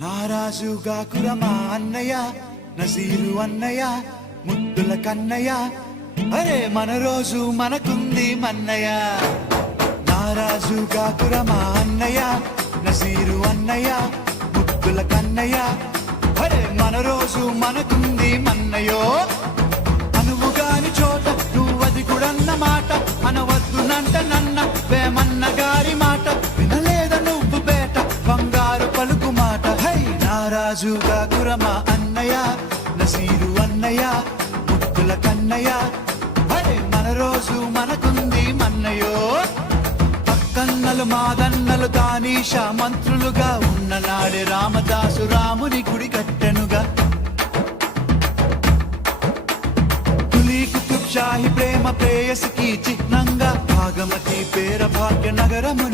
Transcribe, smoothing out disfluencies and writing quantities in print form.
నారాజుగా కురమా అన్నయ్య నజీరు అన్నయ్య ముద్దుల కన్నయ్య అరే మన రోజు మనకుంది మన్నయ్య. నారాజుగా కురమా అన్నయ్య నజీరు అన్నయ్య ముద్దుల కన్నయ్య అరే మన రోజు మనకుంది మన్నయ్యో. అనువుగాని చోట నువ్వది కూడన్న మాట అనవద్దునంట నన్న వేమన్న గారి మాట వినలేద నువ్వు బేట బంగారు పలుకు మాట. హై నారాజుగా కురమా అన్నయ్య నసీరు అన్నయ్య ముద్దుల కన్నయ్య అరే మన రోజు మనకుంది మన్నయ్యో. పక్కన్నలు మాదన్నలు దానీషా మంత్రులుగా ఉన్న నాడే రామదాసు రాముని గుడి కట్టెనుగా. కుతుబ్ షాహి ప్రేమ ప్రేయసికి చిహ్నంగా భాగమతి పేర భాగ్య నగరము